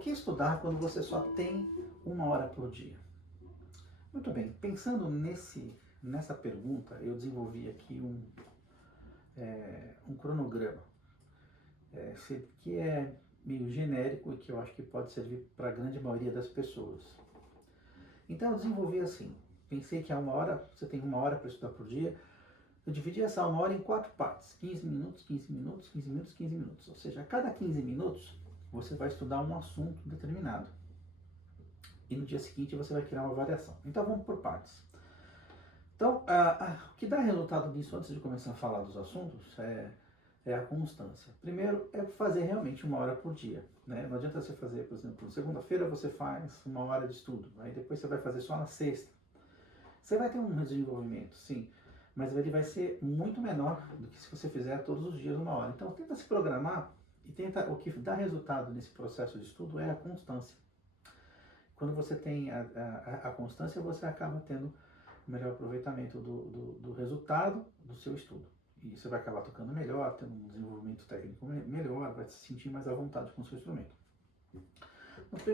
que estudar quando você só tem 1 hora por dia? Muito bem, pensando nessa pergunta, eu desenvolvi aqui um cronograma, que é meio genérico e que eu acho que pode servir para a grande maioria das pessoas. Então eu desenvolvi assim, pensei que você tem 1 hora para estudar por dia, eu dividi essa 1 hora em 4 partes, 15 minutos, 15 minutos, 15 minutos, 15 minutos. Ou seja, a cada 15 minutos você vai estudar um assunto determinado. E no dia seguinte você vai criar uma variação. Então vamos por partes. Então, o que dá resultado nisso, antes de começar a falar dos assuntos, é a constância. Primeiro é fazer realmente 1 hora por dia. Né? Não adianta você fazer, por exemplo, segunda-feira você faz 1 hora de estudo, aí depois você vai fazer só na sexta. Você vai ter um desenvolvimento, sim, mas ele vai ser muito menor do que se você fizer todos os dias 1 hora. Então tenta se programar e o que dá resultado nesse processo de estudo é a constância. Quando você tem a constância, você acaba tendo o melhor aproveitamento do resultado do seu estudo. E você vai acabar tocando melhor, tendo um desenvolvimento técnico melhor, vai se sentir mais à vontade com o seu instrumento.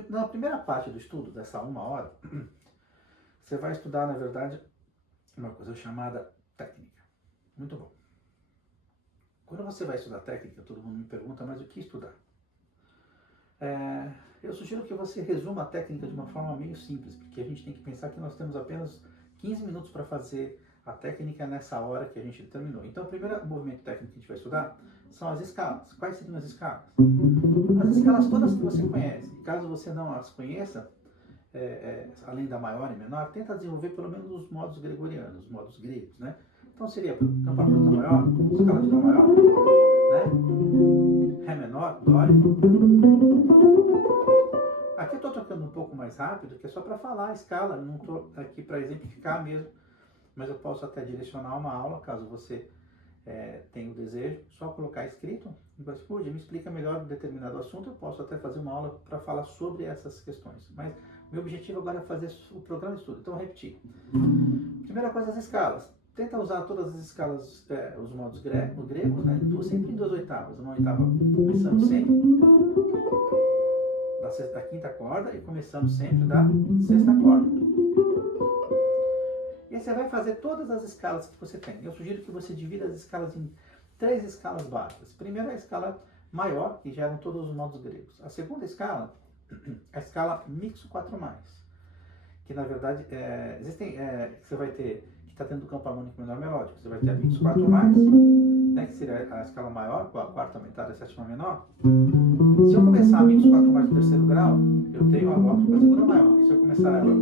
Na primeira parte do estudo, dessa 1 hora, você vai estudar, na verdade, uma coisa chamada técnica. Muito bom. Quando você vai estudar técnica, todo mundo me pergunta, mas o que estudar? Eu sugiro que você resuma a técnica de uma forma meio simples, porque a gente tem que pensar que nós temos apenas 15 minutos para fazer a técnica nessa hora que a gente determinou. Então, o primeiro movimento técnico que a gente vai estudar são as escalas. Quais seriam as escalas? As escalas todas que você conhece. E caso você não as conheça, além da maior e menor, tenta desenvolver pelo menos os modos gregorianos, os modos gregos, né? Então seria campo absoluta maior, escala de Dó maior, né? Ré menor, Dó. Aqui eu estou tocando um pouco mais rápido, que é só para falar a escala, não estou aqui para exemplificar mesmo, mas eu posso até direcionar uma aula, caso você tenha o desejo, só colocar escrito, me explica melhor um determinado assunto, eu posso até fazer uma aula para falar sobre essas questões, mas meu objetivo agora é fazer o programa de estudo, então eu vou repetir. Primeira coisa, as escalas. Tenta usar todas as escalas, os modos gregos, né? Sempre em 2 oitavas. Uma oitava começando sempre da quinta corda e começando sempre da sexta corda. E aí você vai fazer todas as escalas que você tem. Eu sugiro que você divida as escalas em 3 escalas básicas. Primeiro é a escala maior, que geram todos os modos gregos. A segunda escala é a escala mixo 4+, que na verdade você vai ter, que está tendo o campo harmônico menor melódico. Você vai ter a mixo 4+, né, que seria a escala maior, com a quarta aumentada e a sétima menor. Se eu começar a mixo 4+ no terceiro grau, eu tenho a lógica com a segunda maior. Se eu começar ela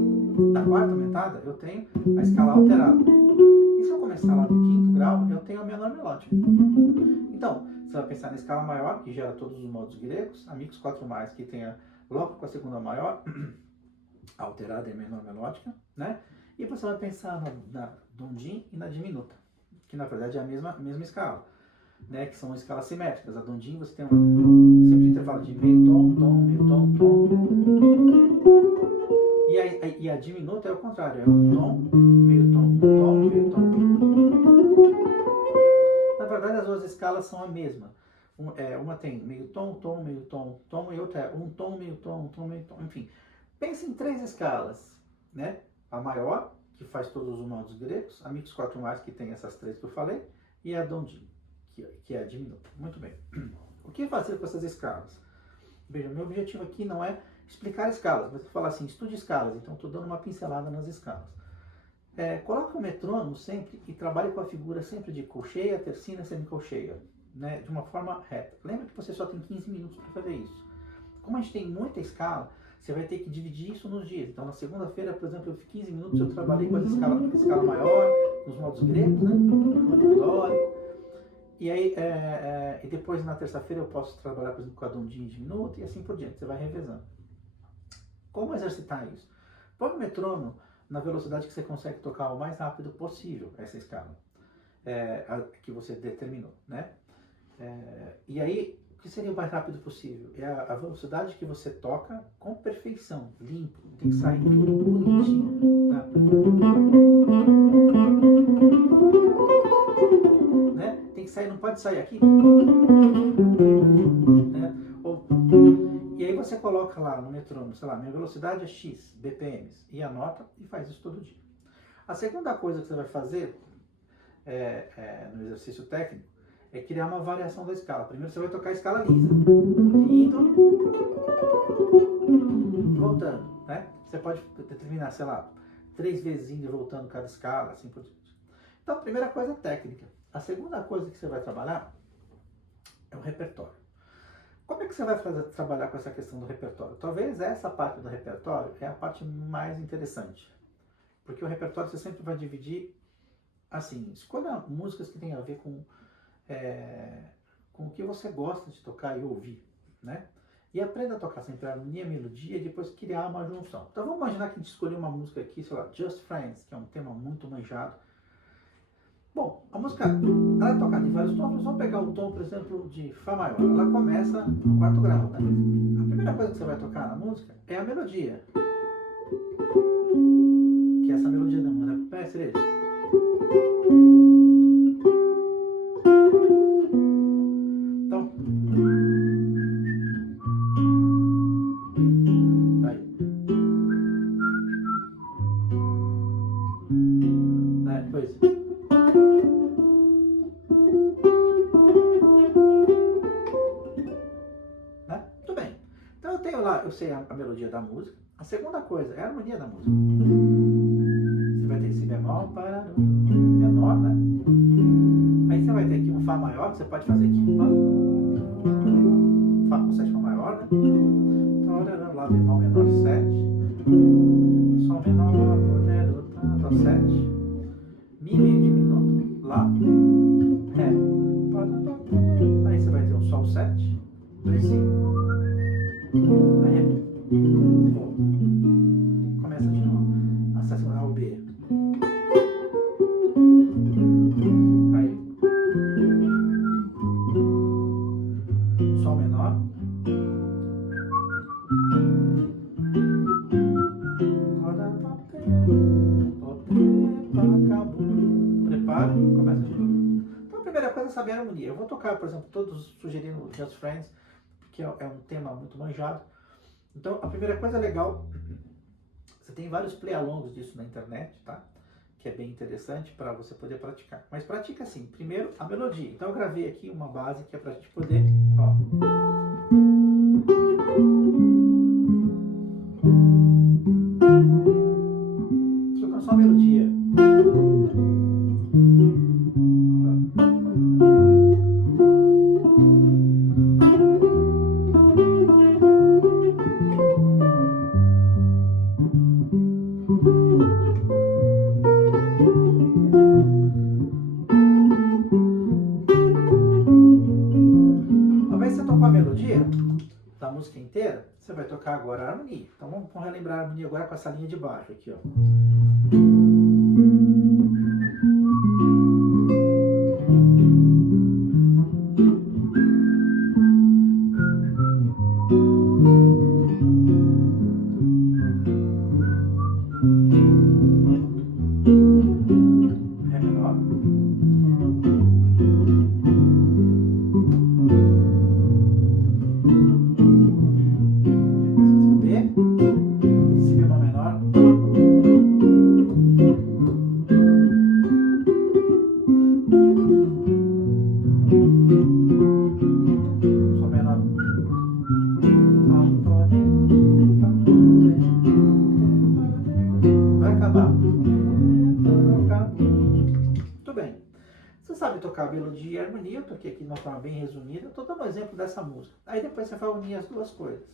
da quarta aumentada, eu tenho a escala alterada. E se eu começar lá do quinto grau, eu tenho a menor melódica. Então, você vai pensar na escala maior, que gera todos os modos gregos, a mixo 4+, que tem a lógica com a segunda maior, alterada e menor melódica, né? E você vai pensar na dondim e na diminuta, que na verdade é a mesma escala, né? Que são escalas simétricas. A dondim você tem sempre um intervalo de meio tom, tom, meio tom, tom. E a diminuta é o contrário, é um tom, meio tom, um tom, meio tom. Na verdade as duas escalas são a mesma. Uma tem meio tom, tom, meio tom, tom, e outra é um tom, meio tom, meio tom, enfim. Pense em 3 escalas, né? A maior, que faz todos os modos gregos, a mixo 4+, que tem essas 3 que eu falei, e a dondim, que é a diminuta. Muito bem. O que fazer com essas escalas? Veja, meu objetivo aqui não é explicar escalas, mas falar assim, estude escalas, então estou dando uma pincelada nas escalas. Coloque o metrônomo sempre e trabalhe com a figura sempre de colcheia, tercina, semicolcheia, né? De uma forma reta. Lembra que você só tem 15 minutos para fazer isso. Como a gente tem muita escala, você vai ter que dividir isso nos dias. Então, na segunda-feira, por exemplo, eu fiz 15 minutos, eu trabalhei com a escala maior, nos modos gregos, né? Dórico. E aí, e depois na terça-feira eu posso trabalhar, por exemplo, com a dondim diminuta e assim por diante. Você vai revezando. Como exercitar isso? Põe o metrônomo na velocidade que você consegue tocar o mais rápido possível essa escala que você determinou, né? E aí, o que seria o mais rápido possível? É a velocidade que você toca com perfeição, limpo. Tem que sair tudo bonitinho, tá? Né? Tem que sair, não pode sair aqui. Né? E aí você coloca lá no metrônomo, sei lá, minha velocidade é X, BPMs, e anota e faz isso todo dia. A segunda coisa que você vai fazer no exercício técnico é criar uma variação da escala. Primeiro você vai tocar a escala lisa, indo, voltando, né? Você pode determinar, sei lá, 3 vezes indo e voltando cada escala, assim por diante. Então, a primeira coisa é técnica. A segunda coisa que você vai trabalhar é o repertório. Como é que você vai trabalhar com essa questão do repertório? Talvez essa parte do repertório é a parte mais interessante. Porque o repertório você sempre vai dividir assim, escolha músicas que tenham a ver com o que você gosta de tocar e ouvir, né? E aprenda a tocar sempre a harmonia, a melodia e depois criar uma junção. Então vamos imaginar que a gente escolheu uma música aqui, sei lá, Just Friends, que é um tema muito manjado. Bom, a música, ela é tocada em vários tons, vamos pegar o tom, por exemplo, de Fá maior. Ela começa no 4º grau, né? A primeira coisa que você vai tocar na música é a melodia. Que é essa melodia da música. Conhece ele? Então, aí. Depois. Né? Muito bem. Então eu tenho lá, eu sei a melodia da música. A segunda coisa é a harmonia da música. Você vai ter Si bemol para menor, né? Aí você vai ter aqui um Fá maior, que você pode fazer aqui Fá com sétima maior, né? Lá bemol menor 7, Sol menor, poder, Dó 7, Mi meio diminuto, Lá, Ré, aí você vai ter um Sol 7, 2, 5, aí Ré, começa de novo, a sétima, o B, aí, Sol menor, prepara, começa de novo. Então a primeira coisa é saber a harmonia. Eu vou tocar, por exemplo, todos sugerindo Just Friends, que é um tema muito manjado. Então a primeira coisa legal, você tem vários play-alongs disso na internet, tá? Que é bem interessante para você poder praticar. Mas pratica assim, primeiro a melodia. Então eu gravei aqui uma base que é pra gente poder, ó. Tocando só a melodia. Uma vez que você tocou a melodia da música inteira, você vai tocar agora a harmonia. Então vamos relembrar a harmonia agora com essa linha de baixo aqui, ó. Ré menor. B. Si bemol menor. Sol menor. Vai acabar. Muito bem. Você sabe tocar melodia e harmonia, eu toquei aqui de uma forma bem resumida. Estou dando um exemplo dessa música. Aí depois você vai unir as duas coisas.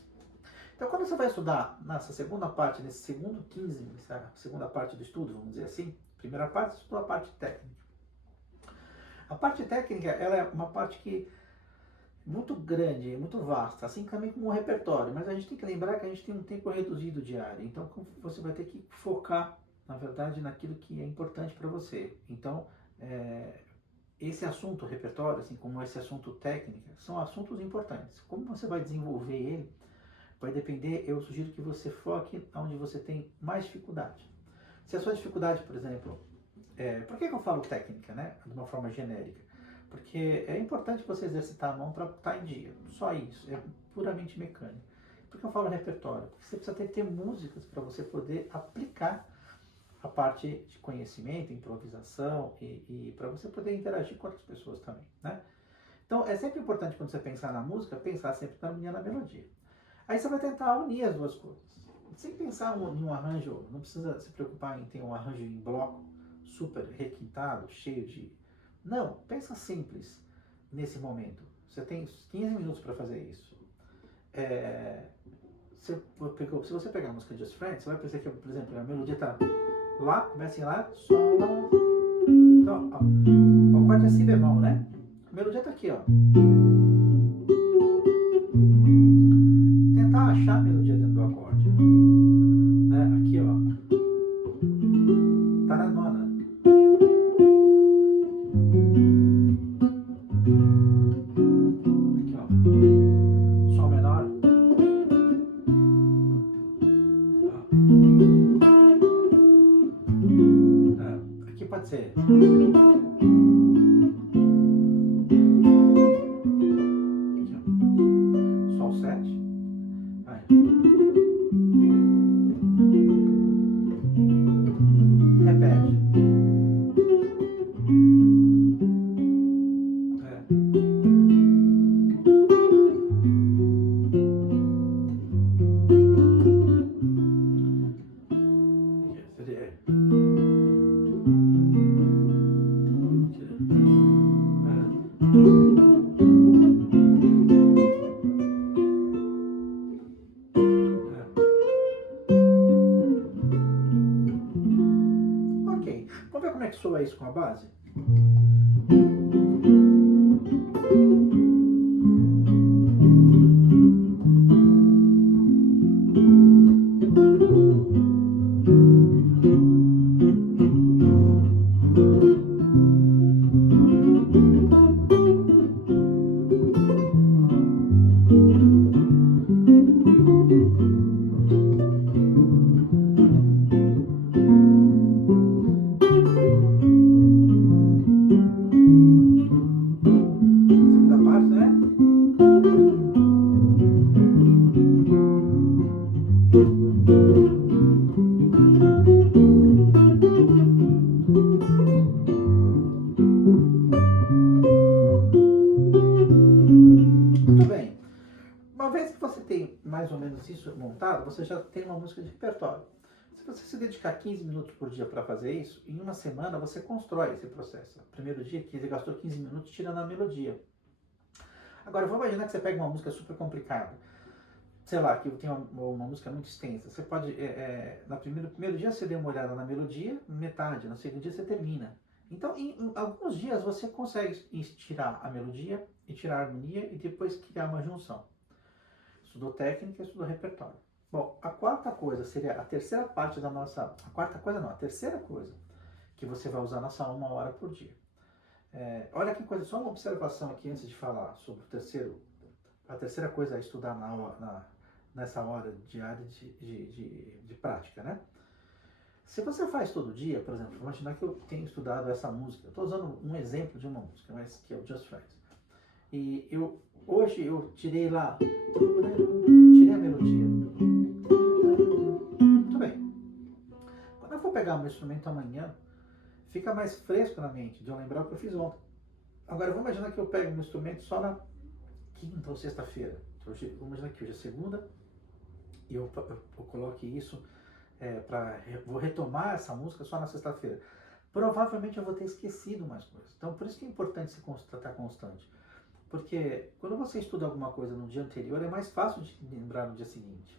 Então quando você vai estudar nessa segunda parte, nesse segundo 15, nessa segunda parte do estudo, vamos dizer assim, primeira parte, você estuda a parte técnica. A parte técnica, ela é uma parte que muito grande, muito vasta, assim também como o repertório, mas a gente tem que lembrar que a gente tem um tempo reduzido diário, então você vai ter que focar, na verdade, naquilo que é importante para você. Então, esse assunto repertório, assim como esse assunto técnica, são assuntos importantes. Como você vai desenvolver ele, vai depender, eu sugiro que você foque onde você tem mais dificuldade. Se a sua dificuldade, por exemplo, por que eu falo técnica, né, de uma forma genérica? Porque é importante você exercitar a mão para estar em dia, só isso, é puramente mecânico. Por que eu falo repertório? Porque você precisa ter músicas para você poder aplicar a parte de conhecimento, improvisação e para você poder interagir com outras pessoas também, né? Então é sempre importante quando você pensar na música, pensar sempre na harmonia e na melodia. Aí você vai tentar unir as duas coisas. Sem pensar em um arranjo, não precisa se preocupar em ter um arranjo em bloco super requintado, cheio de... Não, pensa simples nesse momento. Você tem 15 minutos para fazer isso. Se você pegar a música Just Friends, você vai perceber que, por exemplo, a melodia tá lá, começa em lá, sol, lá. Então, ó, o acorde é si bemol, né? A melodia tá aqui, ó. Tentar achar a melodia dentro do acorde. Né? Aqui, ó. Tá na nona. Aqui, ó. Sol menor. Aqui pode ser. Aqui, ó. Sol 7. Vai. Repete. Ok, vamos ver como é que soa isso com a base? Segunda parte, né? Muito bem. Uma vez que você tem mais ou menos isso montado, você já tem uma música de repertório. Se você se dedicar 15 minutos por dia para fazer isso, em uma semana você constrói esse processo. Primeiro dia que você gastou 15 minutos tirando a melodia. Agora, vamos imaginar que você pega uma música super complicada. Sei lá, que tem uma música muito extensa. Você pode, no primeiro dia você dê uma olhada na melodia, metade, no segundo dia você termina. Então, em alguns dias você consegue tirar a melodia e tirar a harmonia e depois criar uma junção. Estudou técnica, estudou repertório. Bom, a quarta coisa seria a terceira parte da nossa... A quarta coisa não, a terceira coisa que você vai usar nessa 1 hora por dia. Olha que coisa, só uma observação aqui antes de falar sobre a terceira coisa a estudar nessa hora diária de prática, né? Se você faz todo dia, por exemplo, imaginar que eu tenho estudado essa música, eu estou usando um exemplo de uma música, mas que é o Just Friends. E hoje eu tirei lá, tirei a melodia. Muito bem. Quando eu for pegar o meu instrumento amanhã, fica mais fresco na mente de eu lembrar o que eu fiz ontem. Agora, vamos imaginar que eu pego o meu instrumento só na quinta ou sexta-feira. Vamos imaginar que hoje é segunda e eu coloque isso vou retomar essa música só na sexta-feira. Provavelmente eu vou ter esquecido mais coisas. Então, por isso que é importante se estar constante. Porque quando você estuda alguma coisa no dia anterior, é mais fácil de lembrar no dia seguinte.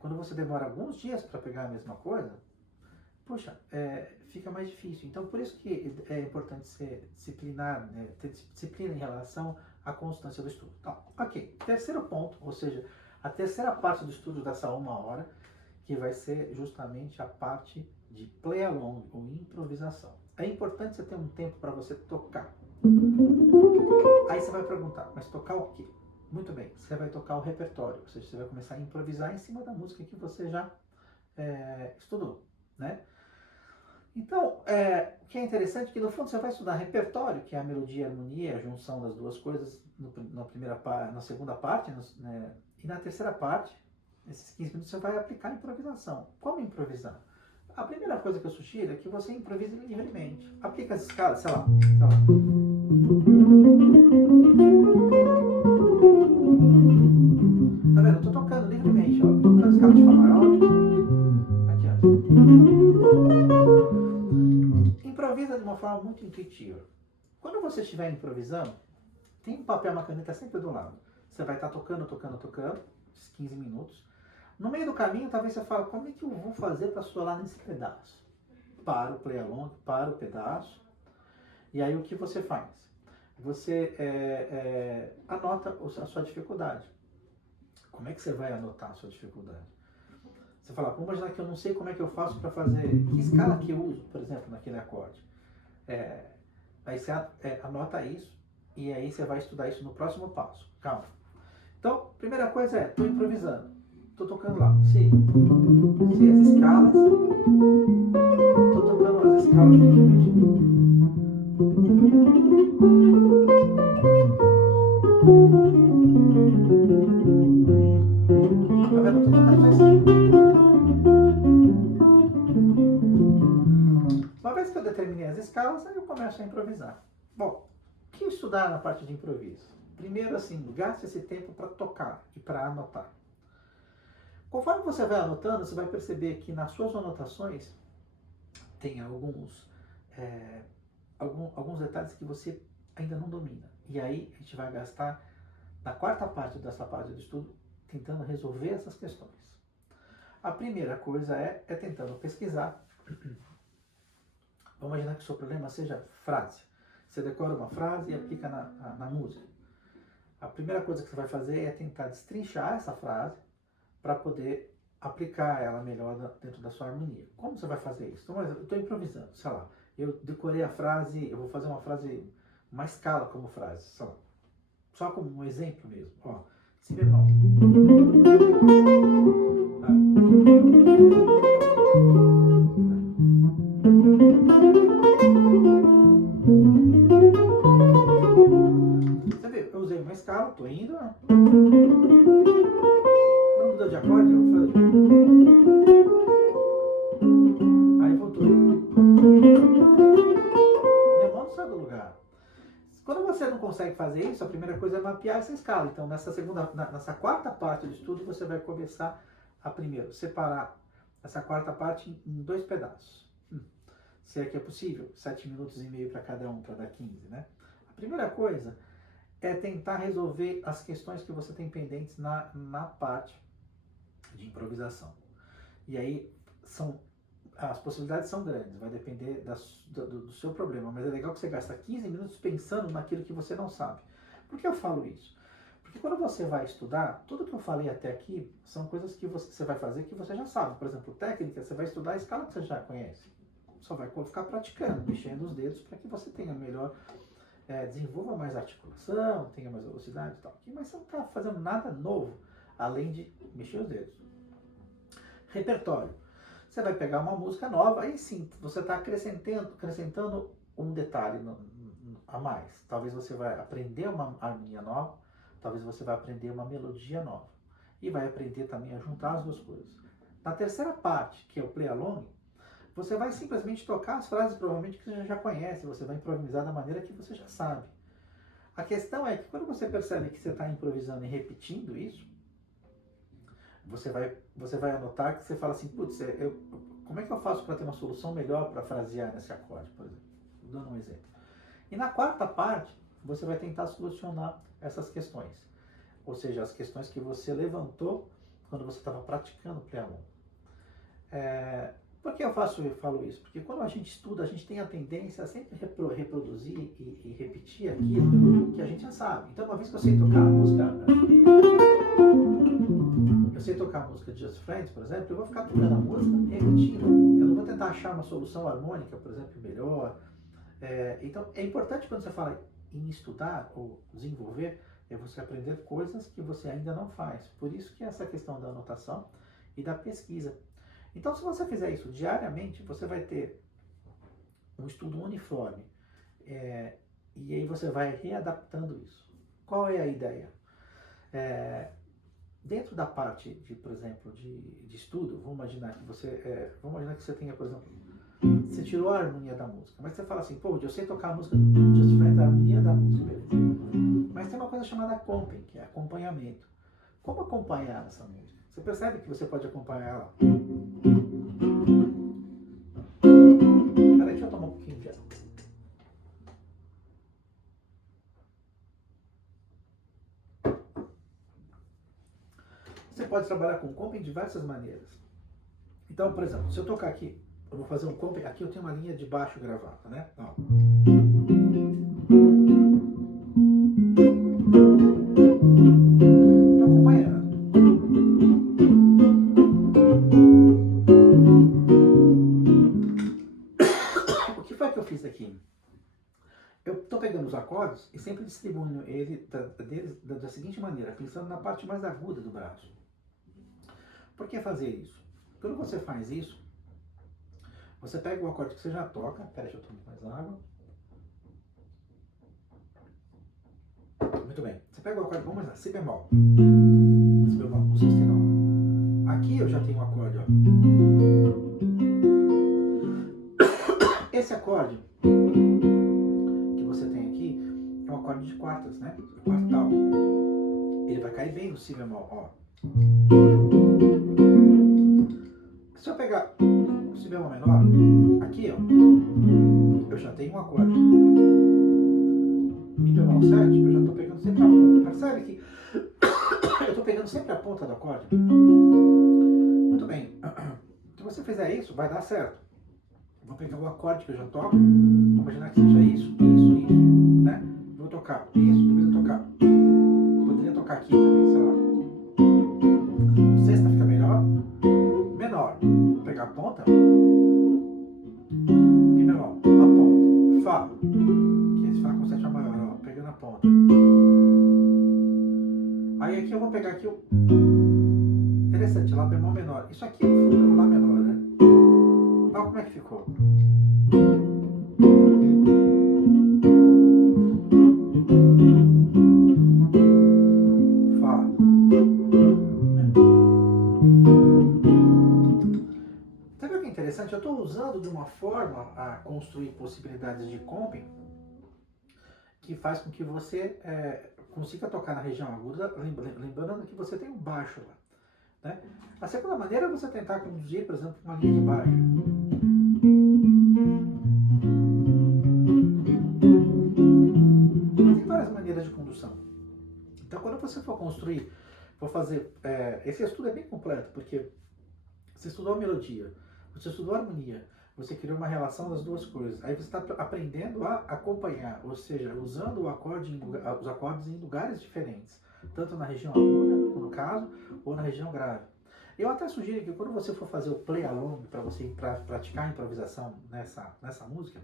Quando você demora alguns dias para pegar a mesma coisa, puxa, fica mais difícil. Então, por isso que é importante ser disciplinar, né? Ter disciplina em relação à constância do estudo. Então, ok. Terceiro ponto, ou seja, a terceira parte do estudo dessa 1 hora, que vai ser justamente a parte de play along, ou improvisação. É importante você ter um tempo para você tocar. Aí você vai perguntar, mas tocar o quê? Muito bem, você vai tocar o repertório, ou seja, você vai começar a improvisar em cima da música que você já estudou, né? Então, o que é interessante é que no fundo você vai estudar repertório, que é a melodia e a harmonia, a junção das duas coisas na segunda parte, né? E na terceira parte, nesses 15 minutos, você vai aplicar a improvisação. Como improvisar? A primeira coisa que eu sugiro é que você improvise livremente. Aplica as escalas, sei lá. Tá vendo? Eu tô tocando livremente, ó. Tô tocando a escala de Fá maior. Aqui, ó. Improvisa de uma forma muito intuitiva. Quando você estiver improvisando, tem um papel, uma caneta sempre do lado. Você vai estar tocando, esses 15 minutos. No meio do caminho, talvez você fale, como é que eu vou fazer para solar nesse pedaço? Para o play along, para o pedaço. E aí o que você faz? Você anota a sua dificuldade. Como é que você vai anotar a sua dificuldade? Você fala, vamos imaginar que eu não sei como é que eu faço para fazer, que escala que eu uso, por exemplo, naquele acorde. Aí você anota isso e aí você vai estudar isso no próximo passo. Calma. Então, primeira coisa estou improvisando. Estou tocando lá, Si as escalas. Estou tocando as escalas livremente. Tá vendo? Estou tocando só isso. Uma vez que eu determinei as escalas, aí eu começo a improvisar. Bom, o que estudar na parte de improviso? Primeiro, assim, gaste esse tempo para tocar e para anotar. Conforme você vai anotando, você vai perceber que nas suas anotações tem alguns detalhes que você ainda não domina. E aí a gente vai gastar na quarta parte dessa parte do estudo tentando resolver essas questões. A primeira coisa é tentando pesquisar. Vamos imaginar que o seu problema seja frase. Você decora uma frase e aplica na música. A primeira coisa que você vai fazer é tentar destrinchar essa frase para poder aplicar ela melhor dentro da sua harmonia. Como você vai fazer isso? Então, eu estou improvisando, sei lá, eu decorei a frase, eu vou fazer uma frase, uma escala como frase, sei lá, só como um exemplo mesmo. Ó, Si bemol. Você vê, eu usei uma escala, estou indo, né? Quando mudou de acorde, eu falei. Aí voltou. Minha mão não sai do lugar. Quando você não consegue fazer isso, a primeira coisa é mapear essa escala. Então, nessa quarta parte do estudo, você vai começar a primeiro separar essa quarta parte em 2 pedaços. Se é que é possível, 7 minutos e meio para cada um, para dar 15, né? A primeira coisa é tentar resolver as questões que você tem pendentes na parte de improvisação. E aí, as possibilidades são grandes, vai depender do seu problema, mas é legal que você gasta 15 minutos pensando naquilo que você não sabe. Por que eu falo isso? Porque quando você vai estudar, tudo que eu falei até aqui são coisas que você vai fazer que você já sabe. Por exemplo, técnica, você vai estudar a escala que você já conhece. Só vai ficar praticando, mexendo os dedos para que você tenha melhor, desenvolva mais articulação, tenha mais velocidade e tal. Mas você não está fazendo nada novo, além de mexer os dedos. Repertório. Você vai pegar uma música nova, aí sim, você está acrescentando um detalhe a mais. Talvez você vai aprender uma harmonia nova, talvez você vai aprender uma melodia nova. E vai aprender também a juntar as duas coisas. Na terceira parte, que é o play along, você vai simplesmente tocar as frases provavelmente que você já conhece, você vai improvisar da maneira que você já sabe. A questão é que quando você percebe que você está improvisando e repetindo isso, você vai anotar que você fala assim, putz, como é que eu faço para ter uma solução melhor para frasear nesse acorde, por exemplo? Dando um exemplo. E na quarta parte, você vai tentar solucionar essas questões. Ou seja, as questões que você levantou quando você estava praticando o play along. Por que eu falo isso? Porque quando a gente estuda, a gente tem a tendência a sempre reproduzir e repetir aquilo que a gente já sabe. Então, uma vez que eu sei tocar a música de Just Friends, por exemplo, eu vou ficar tocando a música repetindo. Eu não vou tentar achar uma solução harmônica, por exemplo, melhor. Então, é importante quando você fala em estudar ou desenvolver, é você aprender coisas que você ainda não faz. Por isso que essa questão da anotação e da pesquisa. Então, se você fizer isso diariamente, você vai ter um estudo uniforme. E aí você vai readaptando isso. Qual é a ideia? dentro da parte de, por exemplo, de estudo, vamos imaginar que você tenha, por exemplo, você tirou a harmonia da música, mas você fala assim, pô, eu sei tocar a música do Just Friends, a harmonia da música, beleza. Mas tem uma coisa chamada comping, que é acompanhamento. Como acompanhar essa música? Você percebe que você pode acompanhar ela? Peraí, deixa eu tomar um pouquinho de água. Você pode trabalhar com comping de diversas maneiras. Então, por exemplo, se eu tocar aqui, eu vou fazer um comping, aqui eu tenho uma linha de baixo gravada, né? Ó. Estou acompanhando. O que foi que eu fiz aqui? Eu estou pegando os acordes e sempre distribuindo eles da seguinte maneira, pensando na parte mais aguda do braço. Por que fazer isso? Quando você faz isso, você pega o acorde que você já toca. Pera, deixa eu tomar mais água. Muito bem. Você pega o acorde, vamos lá, Si bemol. Si bemol, com sexta-nona. Aqui eu já tenho um acorde, ó. Esse acorde que você tem aqui é um acorde de quartas, né? Quartal. Ele vai cair bem no Si bemol, ó. Se eu pegar o Si bemol menor, aqui, ó, eu já tenho um acorde. Mi bemol 7, eu já estou pegando sempre a ponta. Percebe que eu estou pegando sempre a ponta do acorde? Muito bem. Se você fizer isso, vai dar certo. Vou pegar o acorde que eu já toco, vou imaginar que seja isso, né? Vou tocar isso, depois eu tocar. Poderia tocar aqui também, sei lá. Sexta fica melhor. Menor, vou pegar a ponta. Mi bemol, a ponta. Fá, que é esse Fá com sétima maior, ó, pegando a ponta. Aí aqui eu vou pegar aqui o... Interessante, Lá bemol menor. Isso aqui no fundo é um Lá menor, né? Olha como é que ficou. Fá. Sabe o que é interessante? Eu estou usando de uma forma a construir possibilidades de comping que faz com que você consiga tocar na região aguda, lembrando que você tem um baixo lá. Né? A segunda maneira é você tentar conduzir, por exemplo, uma linha de baixo. Tem várias maneiras de condução. Então, quando você for construir, for fazer... esse estudo é bem completo, porque você estudou a melodia, você estudou a harmonia, você criou uma relação das duas coisas. Aí você está aprendendo a acompanhar, ou seja, usando os acordes em lugares diferentes, tanto na região aguda, no caso, ou na região grave. Eu até sugiro que quando você for fazer o play along, para você praticar a improvisação nessa música,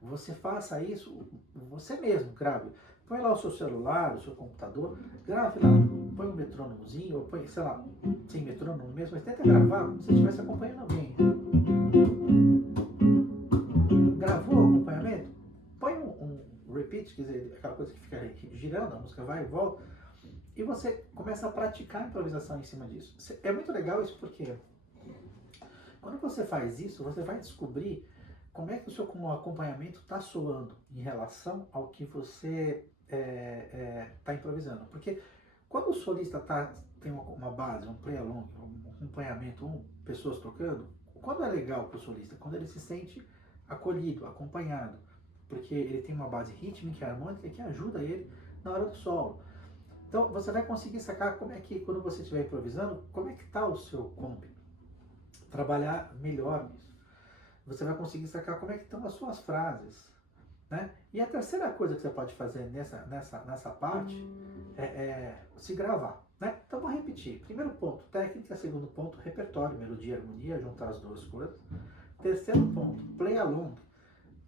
você faça isso você mesmo, grave. Põe lá o seu celular, o seu computador, grave lá, põe um metrônomozinho, ou põe, sei lá, sem metrônomo mesmo, mas tenta gravar como se você estivesse acompanhando alguém. Gravou o acompanhamento? Põe um repeat, quer dizer, aquela coisa que fica girando, a música vai e volta, e você começa a praticar a improvisação em cima disso. É muito legal isso porque quando você faz isso, você vai descobrir como é que o seu acompanhamento está soando em relação ao que você está improvisando. Porque quando o solista tem uma base, um play along, um acompanhamento, pessoas tocando, quando é legal para o solista? Quando ele se sente acolhido, acompanhado, porque ele tem uma base rítmica e harmônica que ajuda ele na hora do solo. Então você vai conseguir sacar como é que, quando você estiver improvisando, como é que está o seu comping. Trabalhar melhor nisso. Você vai conseguir sacar como é que estão as suas frases. Né? E a terceira coisa que você pode fazer nessa parte é se gravar. Né? Então vou repetir. Primeiro ponto, técnica. Segundo ponto, repertório, melodia, harmonia, juntar as duas coisas. Terceiro ponto, play along,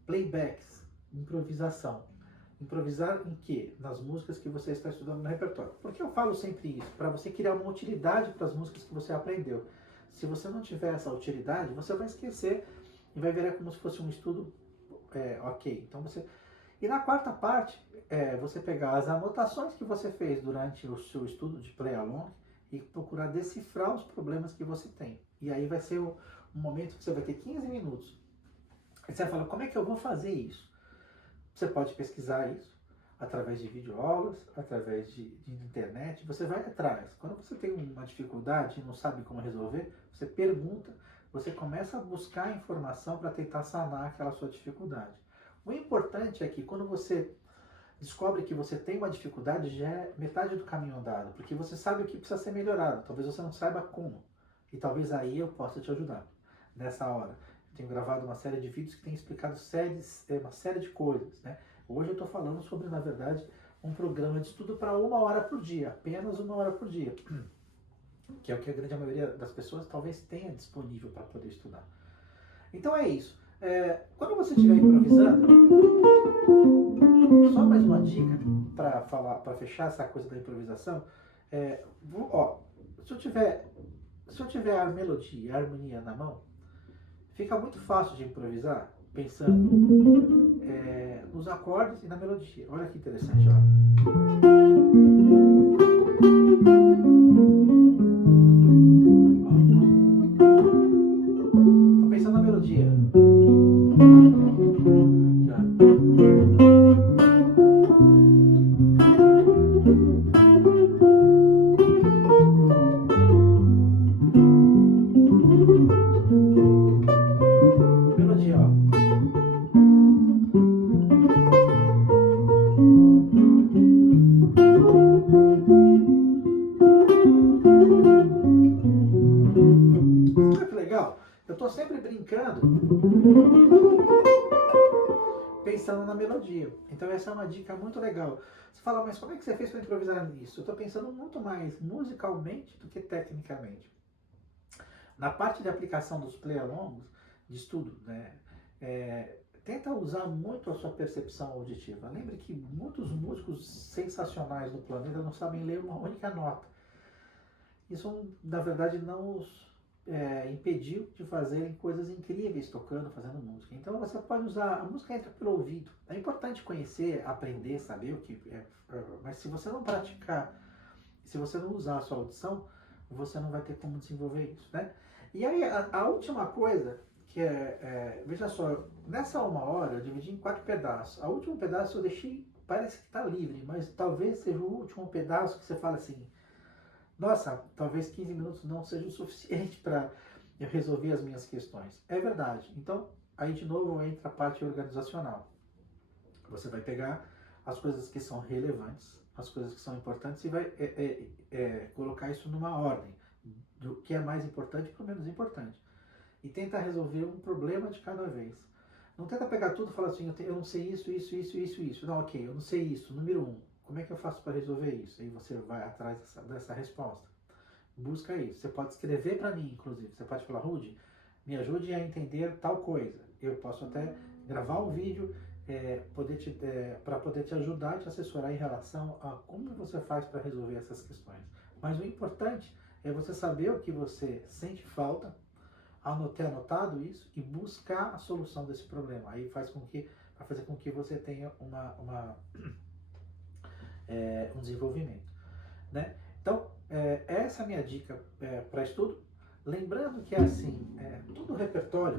playbacks, improvisação. Improvisar em quê? Nas músicas que você está estudando no repertório. Por que eu falo sempre isso? Para você criar uma utilidade para as músicas que você aprendeu. Se você não tiver essa utilidade, você vai esquecer e vai ver como se fosse um estudo ok. Então E na quarta parte, você pegar as anotações que você fez durante o seu estudo de play along e procurar decifrar os problemas que você tem. E aí vai ser um momento que você vai ter 15 minutos. Aí você vai falar, como é que eu vou fazer isso? Você pode pesquisar isso através de videoaulas, através de internet, você vai atrás. Quando você tem uma dificuldade e não sabe como resolver, você pergunta, você começa a buscar informação para tentar sanar aquela sua dificuldade. O importante é que quando você descobre que você tem uma dificuldade, já é metade do caminho andado, porque você sabe o que precisa ser melhorado, talvez você não saiba como, e talvez aí eu possa te ajudar. Nessa hora, eu tenho gravado uma série de vídeos que tem explicado uma série de coisas, né? Hoje eu estou falando sobre, na verdade, um programa de estudo para 1 hora por dia, apenas 1 hora por dia, que é o que a grande maioria das pessoas talvez tenha disponível para poder estudar. Então é isso. Quando você estiver improvisando, só mais uma dica para fechar essa coisa da improvisação. Se eu tiver a melodia e a harmonia na mão, fica muito fácil de improvisar pensando nos acordes e na melodia. Olha que interessante, ó. Tô pensando na melodia. Melodia, ó. Olha que legal. Eu tô sempre brincando, pensando na melodia. Então essa é uma dica muito legal. Você fala, mas como é que você fez para improvisar nisso? Eu estou pensando muito mais musicalmente do que tecnicamente. Na parte de aplicação dos play-alongs, de estudo, né? Tenta usar muito a sua percepção auditiva. Lembre que muitos músicos sensacionais do planeta não sabem ler uma única nota. Isso, na verdade, não os impediu de fazerem coisas incríveis tocando, fazendo música. Então você pode usar, a música entra pelo ouvido. É importante conhecer, aprender, saber o que é, mas se você não praticar, se você não usar a sua audição, você não vai ter como desenvolver isso, né? E aí a última coisa, que veja só, nessa 1 hora eu dividi em 4 pedaços. O último pedaço eu deixei, parece que está livre, mas talvez seja o último pedaço que você fala assim, nossa, talvez 15 minutos não seja o suficiente para eu resolver as minhas questões. É verdade. Então, aí de novo entra a parte organizacional. Você vai pegar as coisas que são relevantes, as coisas que são importantes e vai colocar isso numa ordem, do que é mais importante para o menos importante. E tenta resolver um problema de cada vez. Não tenta pegar tudo e falar assim, eu não sei isso. Não, ok, eu não sei isso. Número 1. Como é que eu faço para resolver isso? Aí você vai atrás dessa resposta. Busca isso. Você pode escrever para mim, inclusive. Você pode falar, Rudy, me ajude a entender tal coisa. Eu posso até gravar um vídeo para poder te ajudar, te assessorar em relação a como você faz para resolver essas questões. Mas o importante é você saber o que você sente falta, ter anotado isso e buscar a solução desse problema. Aí vai fazer com que você tenha um desenvolvimento, né? Então, essa é a minha dica para estudo. Lembrando que assim, todo o repertório.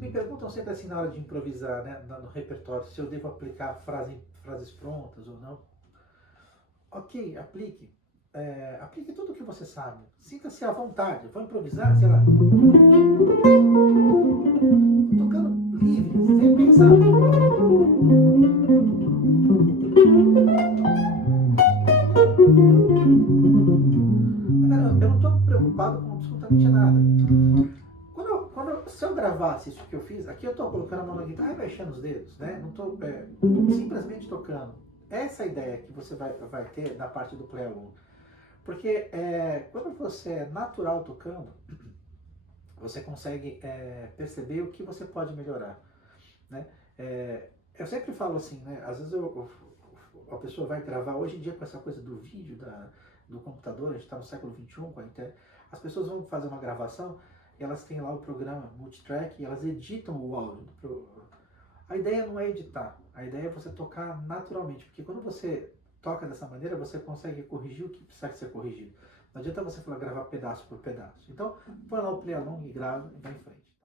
Me perguntam sempre assim na hora de improvisar, né, no repertório, se eu devo aplicar frases prontas ou não. Ok, aplique. Aplique tudo o que você sabe. Sinta-se à vontade. Vou improvisar, sei lá. Tocando livre, sem pensar. Eu não estou preocupado com absolutamente nada. Se eu gravasse isso que eu fiz, aqui eu estou colocando a mão na guitarra e mexendo os dedos, né? Não estou simplesmente tocando. Essa é a ideia que você vai ter na parte do play along. Porque quando você é natural tocando, você consegue perceber o que você pode melhorar, né? Eu sempre falo assim, né? Às vezes a pessoa vai gravar, hoje em dia com essa coisa do vídeo, do computador, a gente está no século XXI, as pessoas vão fazer uma gravação elas têm lá o programa Multitrack e elas editam o áudio. A ideia não é editar, a ideia é você tocar naturalmente, porque quando você toca dessa maneira, você consegue corrigir o que precisa ser corrigido. Não adianta você falar gravar pedaço por pedaço. Então, põe lá o play along e grava e vai em frente.